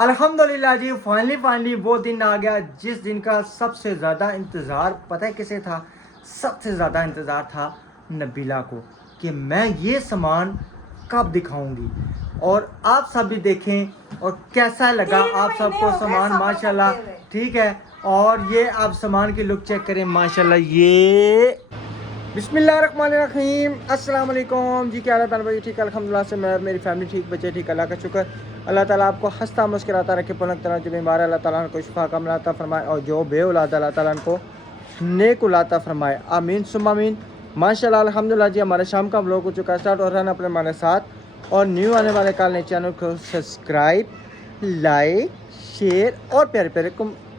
अल्हम्दुलिल्लाह जी, फाइनली वो दिन आ गया जिस दिन का सबसे ज़्यादा इंतज़ार पता है किसे था। सबसे ज़्यादा इंतज़ार था नबीला को कि मैं ये सामान कब दिखाऊंगी और आप सब भी देखें और कैसा लगा आप सबको सामान। माशाल्लाह ठीक है। और ये आप सामान की लुक चेक करें माशाल्लाह। ये बिस्मिल्लाहिर्रहमानिर्रहीम, अस्सलाम वालेकुम जी। क्या हाल है भाई? ठीक है अल्हम्दुलिल्लाह से मैं और मेरी फैमिली ठीक, बच्चे ठीक, अल्लाह का शुक्र। अल्लाह ताला आपको हंसता मुस्कुराता रखे, पलक तरह जो बीमार है अल्लाह ताला को शिफा कामला अता फरमाए और जो बे औलाद अल्लाह ताला को नेक औलाद अता फरमाए, आमीन सुम्मा आमीन। माशाल्लाह अल्हम्दुलिल्लाह जी, हमारे शाम का व्लॉग हो चुका है स्टार्ट और रहना अपने हमारे साथ। और न्यू आने वाले काल ने चैनल को सब्सक्राइब, लाइक, शेयर और प्यारे प्यारे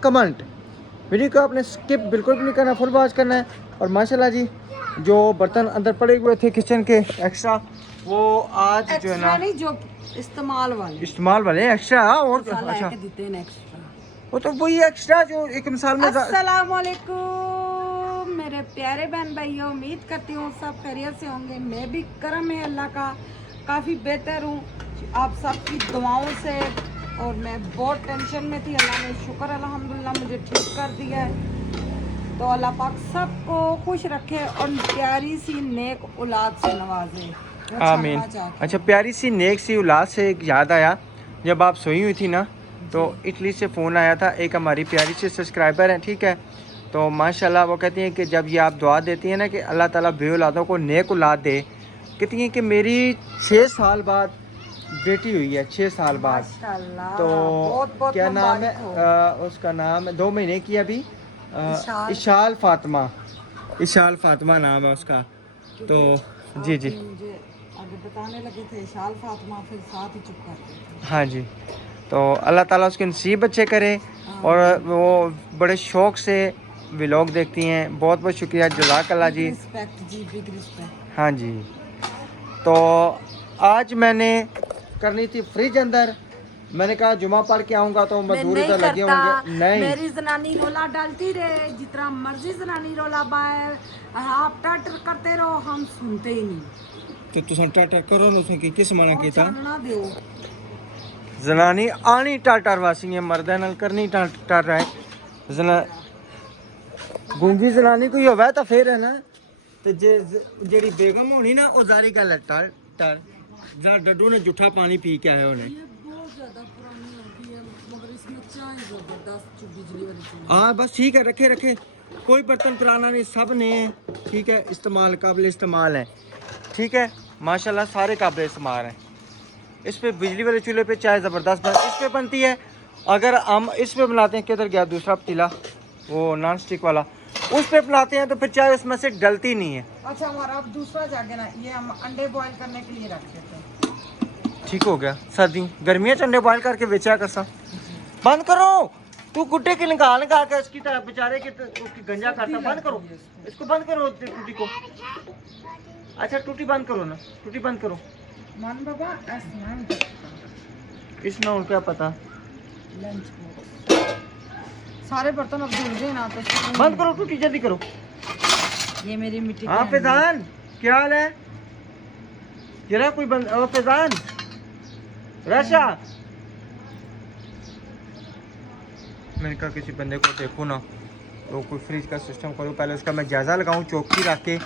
कमेंट। वीडियो को आपने स्किप बिल्कुल भी नहीं करना, फुल वॉच करना है। और माशाल्लाह जी, जो बर्तन अंदर पड़े हुए थे किचन के एक्स्ट्रा, वो आज जो है ना नहीं, जो इस्तेमाल वाले एक्स्ट्रा और अच्छा देते हैं एक्स्ट्रा, वो तो वही एक्स्ट्रा जो एक मिसाल में। अस्सलाम वालेकुम मेरे प्यारे बहन भाइयों, उम्मीद करती हूँ सब खैरियत से होंगे। मैं भी करम है अल्लाह का काफ़ी बेहतर हूँ आप सबकी दुआओं से। और मैं बहुत टेंशन में थी, अल्लाह ने शुक्र अल्हम्दुलिल्लाह मुझे ठीक कर दिया है। तो अल्लाह पाक सबको खुश रखे और प्यारी सी नेक औलाद से नवाजे, आमीन। अच्छा, प्यारी सी नेक सी औलाद से एक याद आया, जब आप सोई हुई थी ना तो इटली से फ़ोन आया था। एक हमारी प्यारी सी सब्सक्राइबर हैं, ठीक है। तो माशाल्लाह वो कहती हैं कि जब ये आप दुआ देती हैं ना कि अल्लाह ताला बे औलादों को नेक औलाद दे, कहती हैं कि मेरी 6 साल बाद बेटी हुई है, 6 साल बाद। तो बहुत बहुत क्या नाम है उसका? नाम है 2 महीने की अभी, इशाल फातिमा। इशाल फातिमा नाम है उसका। तो जी जी मुझे आगे बताने लगे थे इशाल फातिमा, फिर साथ ही चुप कर गए। हाँ जी। तो अल्लाह ताला उसके नसीब अच्छे करे। और वो बड़े शौक़ से व्लॉग देखती हैं। बहुत बहुत शुक्रिया, जज़ाकल्लाह जी। रिस्पेक्ट जी, बिग रिस्पेक्ट। हाँ जी। तो आज मैंने करनी थी फ्रिज अंदर, मैंने कहा जुमा पढ़ के आऊँगा तो मजदूरी तो लगे होंगे। नहीं, मेरी जनानी रोला डालती रहे, जितना मर्जी जनानी रोला बाहर आप टाटर करते रहो, हम सुनते ही नहीं। तो तुम टाटर करो ना, उसमें किस मना किया था? चानना दो जनानी आनी टाटर वासी है, मर्दा नाल करनी टाटर है। जना गुंजी जनानी कोई होवे तो फिर है ना, तो जेड़ी बेगम होनी ना वो जारी गल है टर टर जहाँ डड्डू ने जूठा पानी पी के आया उन्हें। बहुत ज्यादा पुरानी होती है, मगर इसमें चाय जबरदस्त बिजली वाली। हाँ बस ठीक है, रखे रखे, कोई बर्तन पुराना नहीं, सब नए हैं, ठीक है। इस्तेमाल काबिल इस्तेमाल है, ठीक है। माशाल्लाह सारे काबिल इस्तेमाल हैं। इस पे बिजली वाले चूल्हे पे चाय ज़बरदस्त इस पे बनती है। अगर हम इस पे बनाते हैं, किधर गया दूसरा पतीला वो नॉन स्टिक वाला, उस पे बनाते हैं तो फिर चाय उसमें से डलती नहीं है। अच्छा हमारा अब दूसरा जाके ना, ये हम अंडे बॉईल करने के लिए रख देते हैं। ठीक हो गया। सर्दी गर्मियाँ अंडे बॉयल करके बेचा कर सा। बंद करो, तू गुड्डे की निकाल निकाल के इसकी तरह बेचारे की उसकी गंजा करता। बंद करो इसको, बंद करो टूटी को। अच्छा टूटी बंद करो ना, टूटी बंद करो। मन बाबा इसमें और क्या पता। लंच बॉक्स सारे बर्तन अब धुल गए ना, तो बंद करो टूटी, जल्दी करो। ये मेरी मिट्टी। हाँ फैजान, क्या हाल है? जरा कोई बंद। फैजान, रशा, मैंने कहा किसी बंदे को देखो ना तो कोई फ्रिज का सिस्टम करो। पहले उसका मैं जायज़ा लगाऊं चौकी रख के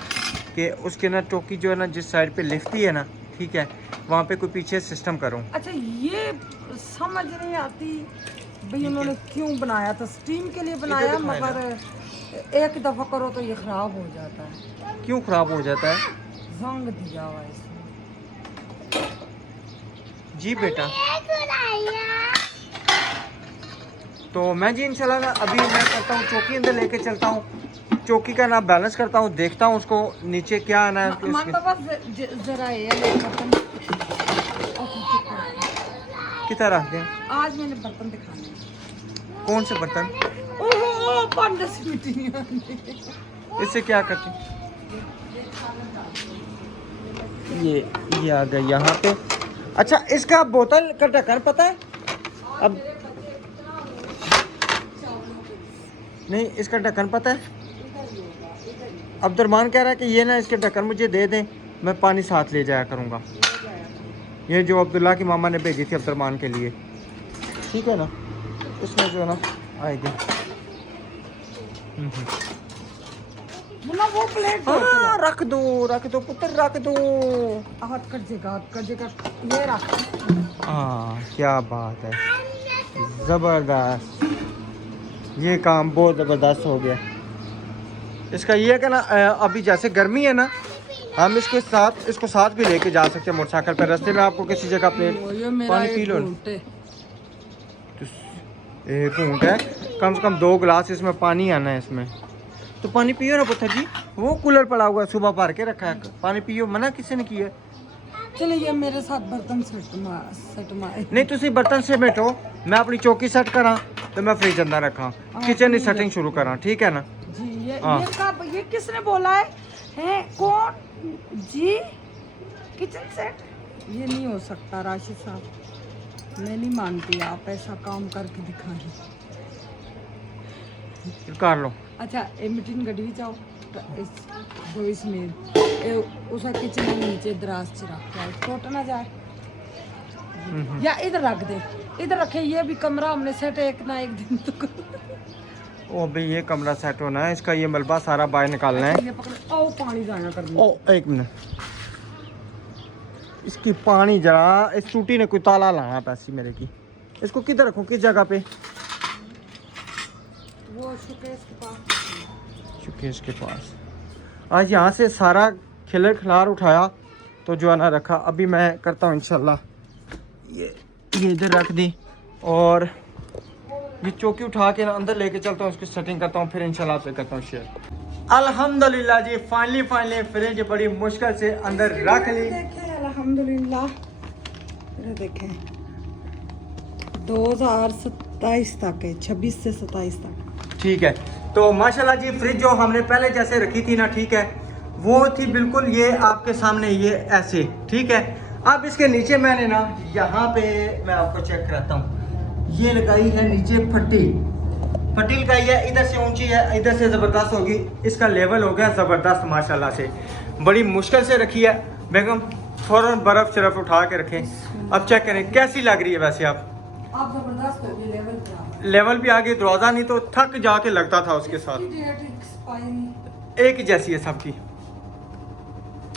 कि उसके ना चौकी जो है ना जिस साइड पे लिफ्टी है ना, ठीक है, वहाँ पे कोई पीछे सिस्टम करूँ। अच्छा ये समझ नहीं आती भाई उन्होंने क्यों बनाया था, स्टीम के लिए बनाया, मगर एक दफ़ा करो तो ये ख़राब हो जाता है। क्यों ख़राब हो जाता है? जंग दिया हुआ है इसमें। जी बेटा, तो मैं जी इंशाल्लाह ना अभी मैं करता हूँ चौकी अंदर लेके चलता हूँ, चौकी का ना बैलेंस करता हूँ, देखता हूँ उसको नीचे क्या आना है। जरा कितना रख दें? आज मैंने बर्तन दिखाने। कौन से बर्तन? इससे क्या करते? ये आ गया यहाँ पे। अच्छा इसका बोतल का ढक्कन पता है? अब नहीं, इसका ढक्कन पता है? अब्दुरमान कह रहा है कि ये ना इसके ढक्कन मुझे दे दें, मैं पानी साथ ले जाया करूँगा। ये जो अब्दुल्ला की मामा ने भेजी थी अब्दुरमान के लिए, ठीक है ना, इसमें जो है ना आएगी। मुन्ना वो प्लेट दो, हाँ रख दो पुत्र, रख दो। हाथ कट जाएगा, ये रख। हाँ क्या बात है, ज़बरदस्त, ये काम बहुत ज़बरदस्त हो गया। इसका ये है कि ना अभी जैसे गर्मी है ना, हम इसको साथ भी लेके जा सकते हैं मोटरसाइकिल पर। रास्ते में आपको किसी जगह प्लेट पानी पी लो। एक घूंट है, कम से कम 2 गिलास इसमें पानी आना है इसमें। तो पानी पियो ना पुत्र जी, वो कूलर पड़ा हुआ है, सुबह भर के रखा है, पानी पियो, मना किसी ने किया? चलिए ये मेरे साथ बर्तन सेट माए। नहीं तुसी बर्तन से बैठो, मैं अपनी चौकी सेट करा तो मैं फ्रिज अंदर रखा, किचन की सेटिंग शुरू करा, ठीक है ना जी। हाँ। ये किसने बोला है कौन जी? किचन सेट ये नहीं हो सकता राशिद साहब, मैं नहीं मानती, आप ऐसा काम करके दिखा रहे। कर लो। अच्छा ये मीटिंग गड्डी जाओ तो इसमें उसका किचन नीचे दराज च रख के टूट ना जाए, या इधर रख दे, इधर रखे। ये भी कमरा हमने सेट एक ना एक दिन तो ओ भाई ये कमरा सेट होना है, इसका ये मलबा सारा बाहर निकालना है। ये पकड़, ओ पानी जाना कर दो। ओ एक मिनट, इसकी पानी जरा, इस टूटी ने कोई ताला लाना पैसी मेरे की। इसको किधर रखूं, किस जगह पे? वो शोकेस के पास, शोकेस के पास। आज यहाँ से सारा खिलर खिलार उठाया तो जो है ना रखा। अभी मैं करता हूँ इंशाल्लाह, ये इधर रख दी और ये चौकी उठा के ना अंदर लेके चलता हूँ, उसकी सेटिंग करता हूँ, फिर इंशाल्लाह आपसे करता हूँ शेयर। अल्हम्दुलिल्लाह जी, फाइनली फ्रिज बड़ी मुश्किल से अंदर रख ली। अल्हम्दुलिल्लाह। ये देखें 2027 तक है, 26 से 27 तक। ठीक है, तो माशाल्लाह जी फ्रिज जो हमने पहले जैसे रखी थी ना, ठीक है, वो थी बिल्कुल ये आपके सामने, ये ऐसे, ठीक है। अब इसके नीचे मैंने ना यहाँ पे मैं आपको चेक कराता हूँ, ये लगाई है नीचे पट्टी लगाई है, इधर से ऊंची है, इधर से ज़बरदस्त होगी। इसका लेवल हो गया ज़बरदस्त माशाल्लाह से, बड़ी मुश्किल से रखी है बेगम, फ़ौरन बर्फ़ शरफ उठा के रखें। अब चेक करें कैसी लग रही है। वैसे आप जबरदस्त हो गई, लेवल भी आ गई, दरवाज़ा नहीं तो थक जाके लगता था उसके साथ। एक ही जैसी है सबकी,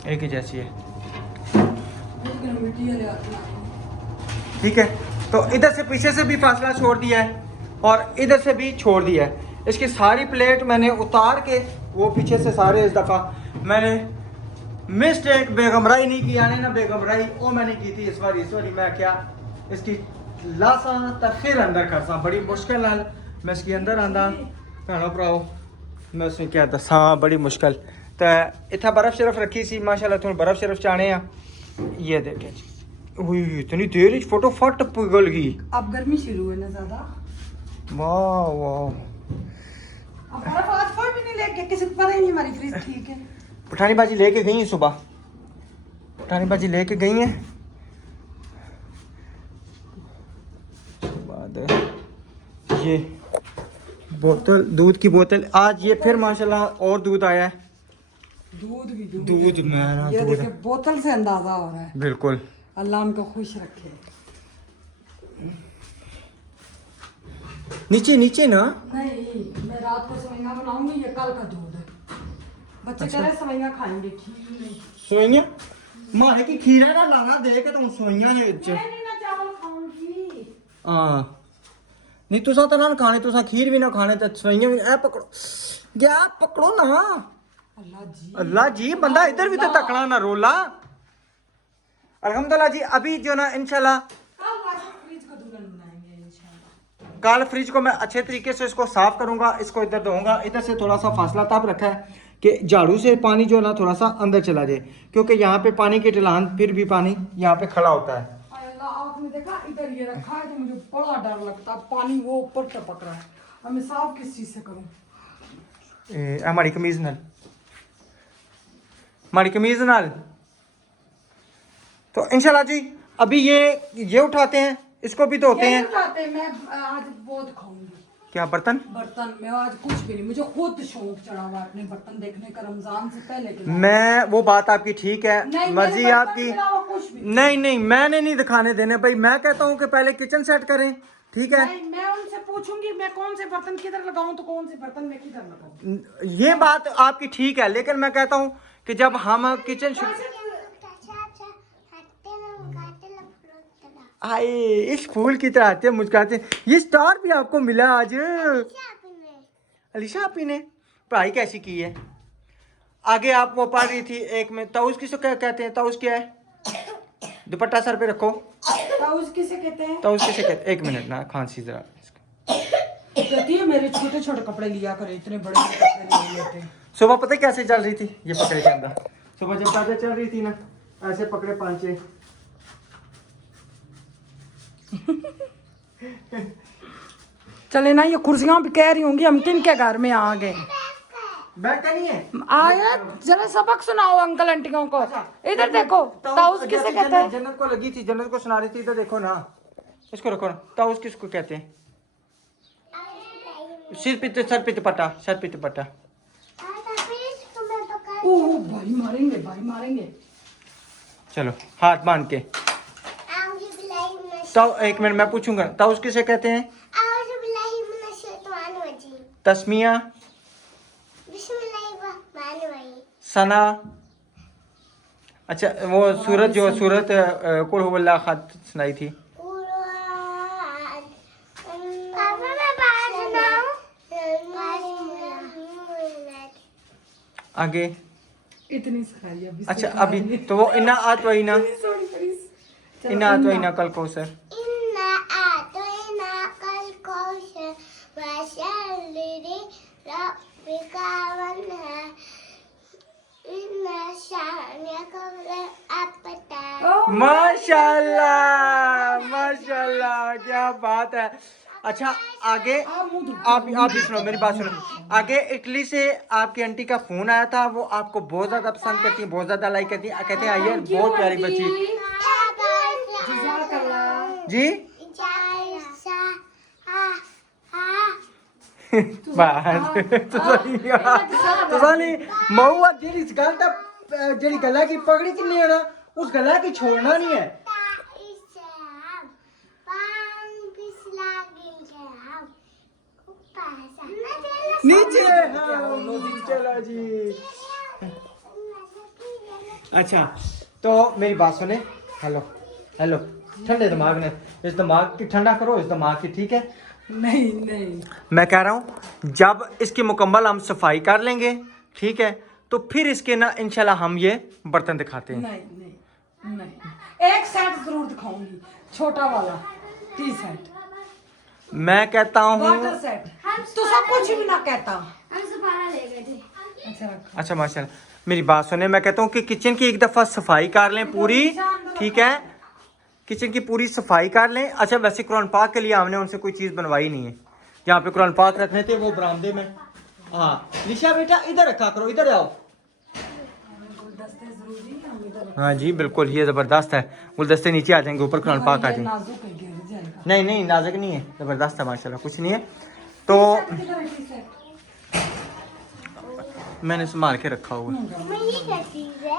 एक ही जैसी है, ठीक है। तो इधर से पीछे से भी फासला छोड़ दिया है और इधर से भी छोड़ दिया है। इसकी सारी प्लेट मैंने उतार के वो पीछे से सारे, इस दफ़ा मैंने मिस्टेक बेगमराई नहीं की, आने ना बेगमराई वो मैंने की थी इस बारी मैं क्या इसकी लासा तो फिर अंदर करसा, बड़ी मुश्किल नाल मैं इसके अंदर आंदा भैनों भराओ, मैं उसमें क्या दसा, बड़ी मुश्किल। तो इतना बर्फ़ शरफ रखी सी माशाल्लाह, थोड़ी बर्फ़ शरफ चाने आ। ये देखें जी, हुई इतनी देर ही फटोफट पिघल गई। अब गर्मी शुरू है ना ज़्यादा। वाह वाह, अब बर्फ आज कोई भी नहीं लेके, किसी को पता ही नहीं हमारी फ्रिज ठीक है। पठानी बाजी लेके गई हैं सुबह, पठानी बाजी लेके गई हैं। बाद ये बोतल, दूध की बोतल, आज ये फिर माशाल्लाह और दूध आया है। दूध मेरा ये दूध देखिए बोतल से अंदाजा हो रहा है। बिल्कुल, अल्लाह उनको खुश रखे। नीचे नीचे ना, नहीं मैं रात को सवैया बनाऊंगी, ये कल का दूध है। बच्चे कह रहे सवैया खाएंगे, खीर नहीं। सोइयां मारे की खीर है ना, लाना दे के तो सोइयां ने विच नहीं ना चावल खाऊंगी। हां नहीं तुसा तो ना खाने, तुसा खीर भी ना खाने तो सोइयां भी ए पकड़ो, गया पकड़ो ना। अल्लाह जी बंदा इधर भी तो तकड़ा ना रोला। अल्हम्दुलिल्लाह जी, अभी जो ना इंशाल्लाह कल फ्रिज को मैं अच्छे तरीके से इसको साफ करूंगा, इसको इधर दूंगा। इधर से थोड़ा सा फासला तब रखा है कि झाड़ू से पानी जो ना थोड़ा सा अंदर चला जाए, क्योंकि यहाँ पे पानी के ढलान फिर भी पानी यहाँ पे खड़ा होता है। आपने देखा इधर ये रखा है तो मुझे बड़ा डर लगता है, पानी वो ऊपर टपक रहा है। अब मैं साफ किस चीज से करूं? हमारी कमीज नाल, हमारी कमीज नाल। तो इंशाल्लाह जी अभी ये उठाते हैं, इसको भी धोते हैं। उठाते हैं, मैं आज बहुत खाऊंगी। क्या बर्तन मैं आज कुछ भी नहीं, मुझे खुद शौक चढ़ा हुआ अपने बर्तन देखने का, रमजान से पहले के। मैं वो बात आपकी ठीक है, मर्जी आपकी। कुछ भी नहीं मैंने नहीं दिखाने देने भाई, मैं कहता हूँ कि पहले किचन सेट करें ठीक है। मैं उनसे पूछूंगी मैं कौन से बर्तन किधर लगाऊं तो कौन से बर्तन मैं किधर लगाऊं। ये बात आपकी ठीक है, लेकिन मैं कहता हूँ कि जब हम किचन आए इस फूल की तरह आते हैं मुस्कुराते। ये स्टार भी आपको मिला आज अलीशा आपी ने। पढ़ाई कैसी की है? आगे आप वो पढ़ रही थी एक में, ताउस किसको कहते हैं? ताउस क्या है? दुपट्टा सर पे रखो। ताउस किसे कहते हैं? ताउस किसे कहते? एक मिनट ना, खांसी जरा। कहती है मेरे छोटे छोटे कपड़े लिया करे, इतने बड़े बड़े कपड़े नहीं लेते। सुबह पता है कैसे चल रही थी? ये पकड़े के अंदर सुबह जब ताजा चल रही थी ना, ऐसे पकड़े पांचे। चले ना, ये कुर्सियां भी कह रही होंगी हम किन के घर में आ गए। बैठ नहीं है आया जरा सबक सुनाओ अंकल आंटियों को। इधर देखो, ताउस किसे कहते हैं? जन्नत को लगी थी, जन्नत को सुना रही थी। इधर देखो ना, इसको रखो ना। ताउस किसको कहते हैं? सर पे दुपट्टा, सर पे दुपट्टा। ओह भाई मारेंगे, भाई मारेंगे। चलो हाथ बांध के। तो एक मिनट मैं पूछूंगा, ताउस किसे कहते हैं? तस्मिया, सना। अच्छा वो सूरत, जो सूरत कुल हुवल्लाह खात सुनाई थी। आगे इतनी सारी अभी। अच्छा अभी तो वो इन्ना आत वही ना, इन्ना आत वही ना कल कौसर। माशाल्लाह माशाल्लाह, क्या बात है। अच्छा आगे आप भी सुनो, मेरी बात सुनो। आगे इटली से आपकी आंटी का फोन आया था, वो आपको बहुत ज्यादा पसंद करती है, बहुत ज्यादा लाइक करती है, कहते हैं यार बहुत प्यारी बच्ची जी। मऊआ जिस गल दा जेडी गल्ला की पगड़ी किन्नी है ना, उस गल्ला की छोड़ना नहीं है। नीचे चलो जी। अच्छा तो मेरी बात सुने। हेलो हेलो, ठंडे दिमाग ने इस दिमाग की ठंडा करो, इस दिमाग की, ठीक है? नहीं नहीं, मैं कह रहा हूँ जब इसकी मुकम्मल हम सफाई कर लेंगे, ठीक है, तो फिर इसके ना इंशाल्लाह हम ये बर्तन दिखाते हैं। नहीं नहीं नहीं, एक सेट जरूर दिखाऊंगी, छोटा वाला टी सेट। मैं कहता हूँ वाटर सेट तो सब कुछ भी ना कहता। अच्छा माशाल्लाह, मेरी बात सुने। मैं कहता हूँ कि किचन की एक दफ़ा सफाई कर लें पूरी, ठीक है? किचन की पूरी सफाई कर लें। अच्छा वैसे कुरान पाक के लिए हमने उनसे कोई चीज़ बनवाई नहीं है। जहाँ पे कुरान पाक रखने थे वो बरामदे में। हाँ निशा बेटा इधर रखा करो, इधर आओ। हाँ जी बिल्कुल, ये ज़बरदस्त है। गुलदस्ते नीचे आ जाएंगे, ऊपर कुरान पाक आ जाएंगे। नहीं नहीं नाजुक नहीं है, ज़बरदस्त है माशाल्लाह, कुछ नहीं है। तो मैंने संभाल के रखा हुआ है।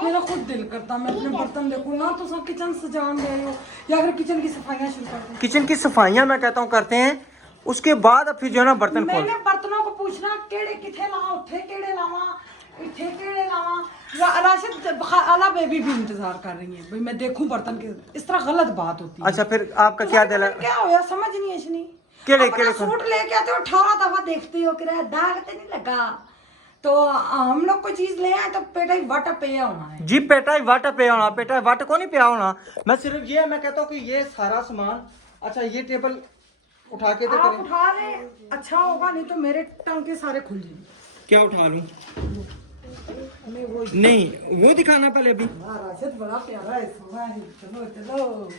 मेरा खुद दिल करता मैं अपने बर्तन देखूं ना, तो सब किचन सजान दे रहे हो या फिर किचन की सफाइयां शुरू कर दो। किचन की सफाइयां मैं कहता हूँ करते हैं, उसके बाद अब फिर जो है ना बर्तन खोल। मैंने बर्तनों को पूछना केड़े किथे लावा, उठे केड़े लावा, इथे केड़े लावा। राशिद आला बेबी भी इंतजार कर रही है भाई मैं देखूं बर्तन के। इस तरह गलत बात होती है। अच्छा फिर आपका क्या दिल है? क्या होया समझ नहीं है। केड़े केड़े सूट लेके आते हो 18 दफा देखते हो कि दाग तो नहीं लगा, तो हम लोग कोई चीज ले आए तो पेटा ही वाटा पे होना है जी। पेटा ही वाटा पे होना, पेटा ही वाटा को नहीं पे होना। मैं सिर्फ ये मैं कहता हूँ कि ये सारा सामान। अच्छा ये टेबल उठा के आप उठा ले, अच्छा होगा, नहीं तो मेरे टांके सारे खुल जाएंगे। क्या उठा लूं? नहीं वो दिखाना पहले अभी। राशिद बड़ा प्यारा है, चलो चलो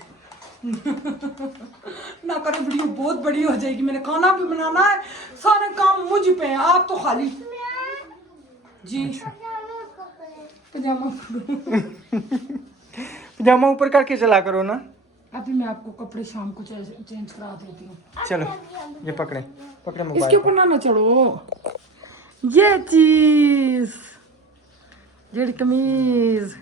ना करे, वीडियो बहुत बड़ी हो जाएगी। मैंने खाना भी बनाना है, सारे काम मुझ पे हैं, आप तो खाली जी। पजामा पजामा ऊपर करके चला करो ना। अभी मैं आपको कपड़े शाम को चेंज करा देती हूँ। चलो ये पकड़े पकड़े मोबाइल। इसके ऊपर ना चढ़ो। ये चीज जेडी कमीज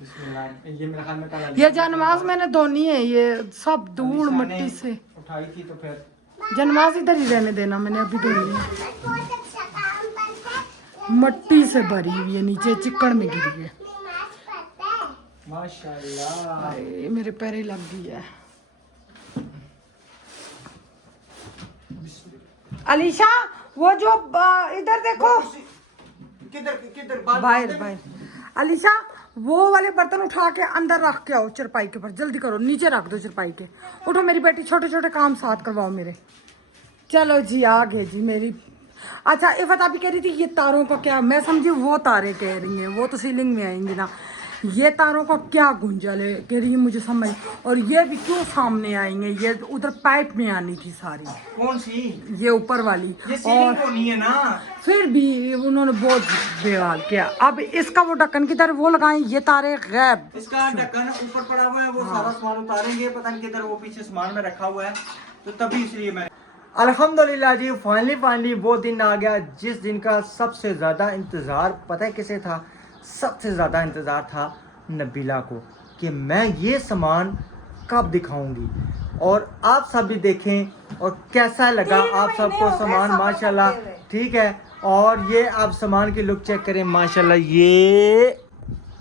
बिस्मिल्लाह। ये मेरे ख्याल में कल ये जानमाज मैंने धोनी है, ये सब धूल अलीशा ने मिट्टी से। उठाई थी तो फिर जानमाज इधर ही रहने देना, मैंने अभी धोनी है। मिट्टी से भरी हुई है, नीचे चिकन में गिरी है। माशाल्लाह। हाय, मेरे पैर ही लग गई है। अलीशा वो जो इधर देखो, किधर किधर बाहर बाहर। अलीशा वो वाले बर्तन उठा के अंदर रख के आओ चरपाई के ऊपर, जल्दी करो, नीचे रख दो चरपाई के। उठो मेरी बेटी, छोटे छोटे काम साथ करवाओ मेरे। चलो जी आ गए जी मेरी। अच्छा इफ़त अभी कह रही थी ये तारों का क्या, मैं समझी वो तारे कह रही हैं, वो तो सीलिंग में आएंगी ना। ये तारों का क्या गुंजल है कह रही है, मुझे समझ। और ये भी क्यों सामने आएंगे, ये उधर पाइप में आनी थी सारी। कौन सी? ये ऊपर वाली। ये सीलिंग तो नहीं है ना। फिर भी उन्होंने बहुत बेहाल किया। अब इसका वो ढक्कन की तरफ वो लगाएं, ये तारे गैब। इसका ढक्कन ऊपर पड़ा हुआ है, वो सारा सामान उतारेंगे, पता नहीं किधर वो पीछे सामान में रखा हुआ है, तो तभी इसलिए मैं अल्हम्दुलिल्लाह जी फाइनली वो दिन आ गया जिस दिन का सबसे ज़्यादा इंतज़ार पता है किसे था? सबसे ज़्यादा इंतज़ार था नबीला को, कि मैं ये सामान कब दिखाऊंगी और आप सब भी देखें और कैसा लगा आप सबको सामान। माशाल्लाह ठीक है। और ये आप सामान की लुक चेक करें माशाल्लाह। ये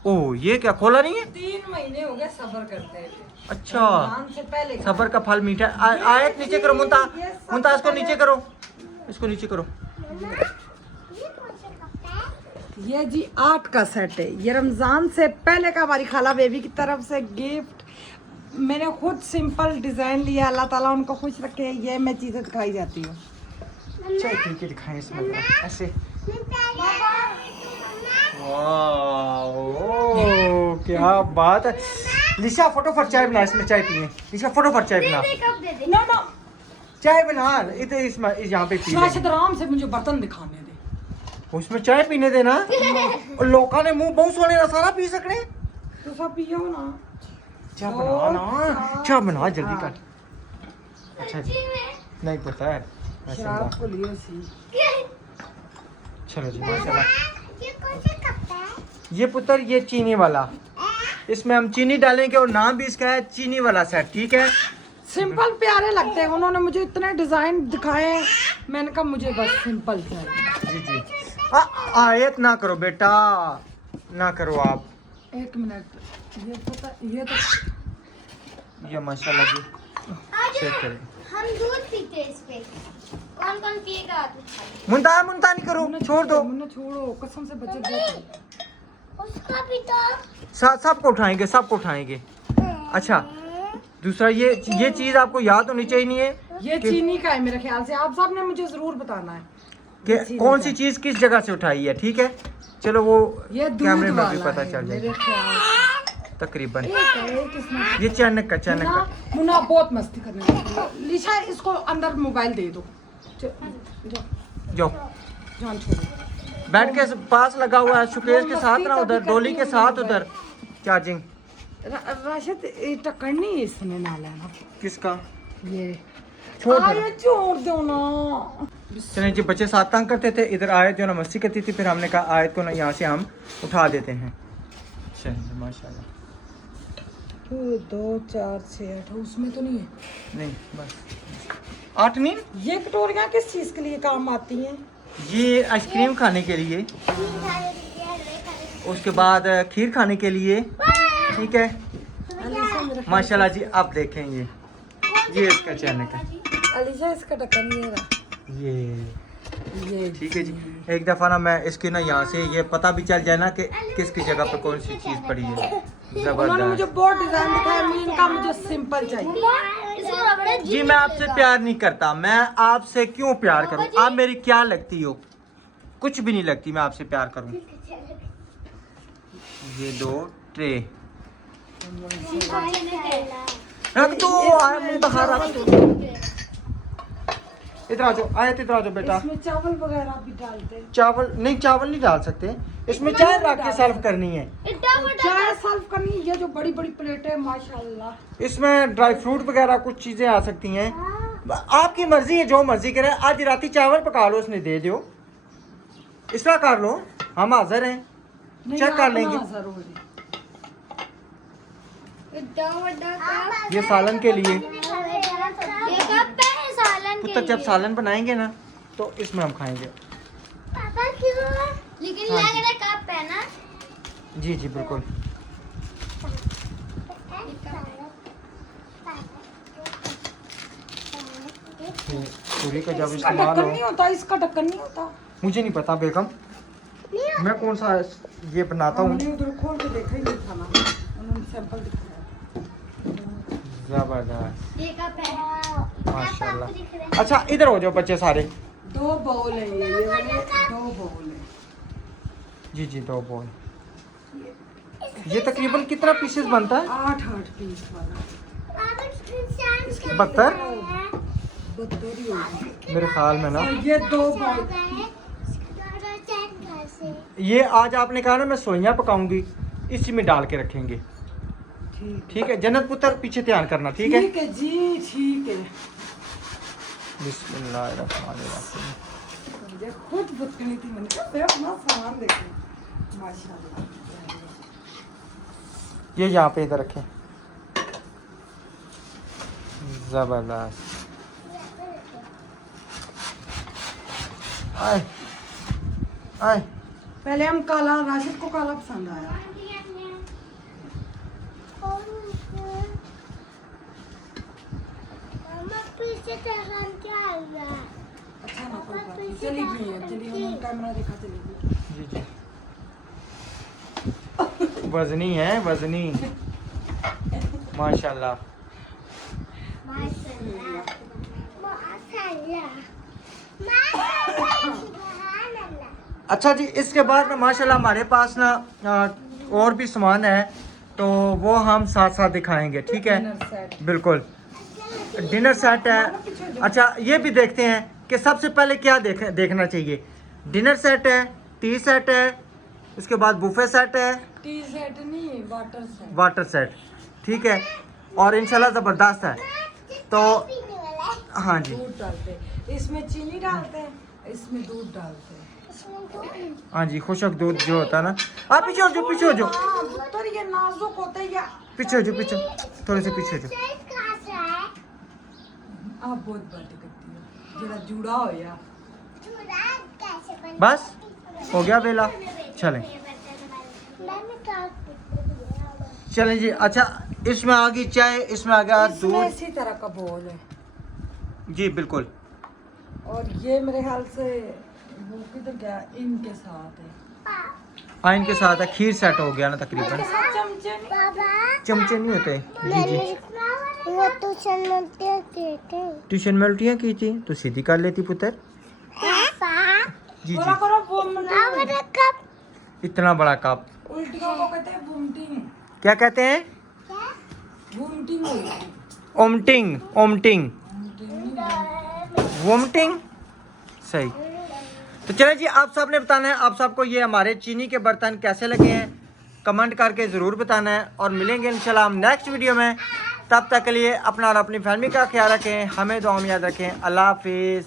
ओह ये क्या खोला नहीं है? 3 महीने हो गए सब्र करते हैं। अच्छा रमजान से पहले सबर का फल मीठा। आयत नीचे करो मुंता, मुंता इसको नीचे करो, इसको नीचे करो। ये जी 8 का सेट है, ये रमजान से पहले का हमारी खाला बेबी की तरफ से गिफ्ट। मैंने खुद सिंपल डिजाइन लिया, अल्लाह ताला उनको खुश रखे। ये मैं चीजें दिखाई जाती हूँ। चल ठीक है दिखाएं इसमें ऐसे। वाह क्या बात है। लिशा फटाफट चाय बना, इसमें चाय पिए। लिशा फटाफट चाय बना। ना ना चाय बना इधर, इसमें यहाँ पे पी लेंगे। शायद आराम से मुझे बर्तन दिखाने दे। उसमें चाय पीने देना। और लोगों ने मुंह बहुत सोने सारा पी सकते। तो सब पियो ना। चाय बना ना, चाय बना जल्दी कर। अच्छा जी नहीं पता है शराब को लियो सी। चलो जी माशाल्लाह। ये पुत्र ये चीनी वाला, इसमें हम चीनी डालेंगे और नाम भी इसका है चीनी वाला सेट। ठीक है सिंपल प्यारे लगते हैं। उन्होंने मुझे इतने डिजाइन दिखाए, मैंने कहा मुझे बस सिंपल चाहिए। जी जी। आयत ना करो बेटा, ना करो आप। 1 मिनट ये पता ये तो ये माशाल्लाह जी चेक करें। हम दूध पीते हैं इस पे। कौन कौन पिएगा? मुंता मुंता नहीं करो, छोड़ दो। मुन्ना छोड़ो, कसम से बच्चे बहुत। उसका भी तो सबको उठाएंगे, सबको उठाएंगे। अच्छा दूसरा ये चीज आपको याद होनी चाहिए नहीं है ये चीनी का है मेरे ख्याल से। आप सब ने मुझे जरूर बताना है कि कौन सी चीज किस जगह से उठाई है। ठीक है चलो वो ये दूध कैमरे में भी वाला पता है चल मेरे जाएगा ख्याल से। तकरीबन। एक इसमें ये चैनक का मुन्ना मुन्ना बहुत मस्ती करने लगी है। लिशा इसको अंदर मोबाइल दे दो। जाओ जाओ जान छोड़ो। बेड के पास लगा हुआ है, शोकेस के साथ ना, उधर डोली के साथ उधर चार्जिंग। राशिद टक्कर नहीं इसमें ना लेना। किसका? ये छोड़ दो। ये छोड़ दो ना। चलें जी बच्चे साथ तंग करते थे, इधर आयत जो ना मस्ती करती थी, फिर हमने कहा आयत को ना यहाँ से हम उठा देते हैं। चलिए माशाल्लाह। 2 4 6 8 उसमें तो नहीं है। नहीं बस 8 नहीं। ये कटोरियाँ किस चीज़ के लिए काम आती हैं? ये आइसक्रीम खाने के लिए, उसके बाद खीर खाने के लिए। ठीक है माशाल्लाह जी। आप देखें ये इसका चैनल है। अलीशा इसका ढक्कन ये रहा। ये ठीक है जी। एक दफ़ा ना मैं इसके ना यहाँ से ये पता भी चल जाए ना कि किसकी जगह पर कौन सी चीज़ पड़ी है। उन्होंने मुझे जबरदस्त बहुत डिजाइन दिखाया, मुझे इनका मुझे सिंपल चाहिए। जी। मैं आपसे प्यार नहीं करता, मैं आपसे क्यों प्यार करूं? आप मेरी क्या लगती हो? कुछ भी नहीं लगती मैं आपसे प्यार करूं। ये 2 ट्रे रख दो। इधर आ जाओ आयत, इधर आ जाओ बेटा। इसमें चावल वगैरह भी डालते हैं। चावल नहीं डाल सकते इसमें, चाय रख के सर्व करनी है। चाय सर्व करनी। ये जो बड़ी बड़ी प्लेटें माशाल्लाह, इसमें ड्राई फ्रूट वगैरह कुछ चीजें आ सकती हैं। आपकी मर्जी है, जो मर्जी करे। आज राती चावल पका लो, उसने दे दो, इसका कर लो, हम हाजिर हैं। नहीं, चेक कर अपना लेंगे। जरूरी। ये सालन के लिए। ये कप है सालन के पुत्र जब लिए। सालन बनाएंगे ना तो इसमें हम खाएंगे। पापा क्यों? लेकिन हाँ लग जी। रहा है कप है ना। जी जी बिल्कुल। ये पूरी का जब इसका इस्तेमाल ढक्कन हो, नहीं होता, इसका ढक्कन नहीं होता। मुझे नहीं पता बेगम, मैं कौन सा ये बनाता हूँ। हमने उधर खोल के देखा ही नहीं था ना, उन्होंने सैंपल दिखाया। जबरदस्त, ये कप है। माशाल्लाह। अच्छा इधर हो जाओ बच्चे सारे। 2 बाउल है ये वाले, 2 बाउल है। जी जी 2 बॉल। ये तकरीबन कितना पीसेस बनता है? 8 पीस वाला। 72 72 ही होगा मेरे ख्याल में ना। और ये 2 बाउल। ये आज आपने कहा ना मैं सोइयां पकाऊंगी, इसी में डाल के रखेंगे। ठीक ठीक है जन्नत पुत्र, पीछे ध्यान करना ठीक है। है जी, ठीक है। बिस्मिल्लाहिर्रहमानिर्रहीम। ये खुद बुतनी थी, मैंने कहा मैं अपना सामान देखूं। माशाल्लाह। ये यहाँ पे इधर रखें। जबरदस्त। आए आए। पहले हम काला, राशिद को काला पसंद आया। अच्छा ना कोई बात नहीं, चली गई है, चली गई, कैमरा देखा चली गई। जी जी वजनी है, वजनी माशाल्लाह। अच्छा जी इसके बाद ना माशाल्लाह हमारे पास ना और भी सामान है, तो वो हम साथ साथ दिखाएंगे ठीक है। Dinner set. बिल्कुल डिनर सेट है। अच्छा ये भी देखते हैं कि सबसे पहले क्या देखना चाहिए। डिनर सेट है, टी सेट है, उसके बाद बुफे सेट है, टी सेट नहीं, वाटर सेट। वाटर सेट ठीक है। और इंशाल्लाह ज़बरदस्त है। तो हाँ जी दूध डालते हैं, इसमें चीनी डालते हैं, इसमें दूध डालते हैं। हाँ जी खुशक दूध जो होता है ना। आप पीछे हो जाओ, पीछे हो जाओ, तो ये नाजुक होता है या पीछे हो जाओ, पीछे थोड़े से पीछे हो जाओ। आप बहुत बातें करती हो, जरा जुड़ा हो या। बस हो गया बेला। चलें चलें जी। अच्छा इसमें आ गई चाय, इसमें आ गया इसमें दूध। इसी तरह का बोल है। जी बिल्कुल। और ये मेरे ख्याल से वो किधर गया, इनके साथ है। हाँ इनके साथ है, खीर सेट हो गया ना तकरीबन। इनके साथ चमचे नहीं। चमचे नहीं होते। जी जी ट्यूशन में उल्टियाँ की थी तो सीधी कर लेती पुत्र। जी बोला जी करो वोमिटिंग। इतना बड़ा कप उल्टियों को कहते हैं वोमिटिंग। क्या कहते हैं? वोमिटिंग होगी। ओमटिंग, ओमटिंग, वोमिटिंग सही। तो चले जी आप सब ने बताना है आप सबको ये हमारे चीनी के बर्तन कैसे लगे हैं, कमेंट करके ज़रूर बताना है। और मिलेंगे इंशाल्लाह हम नेक्स्ट वीडियो में। तब तक के लिए अपना और अपनी फैमिली का ख्याल रखें, हमें दुआ में याद रखें। अल्लाह हाफिज़।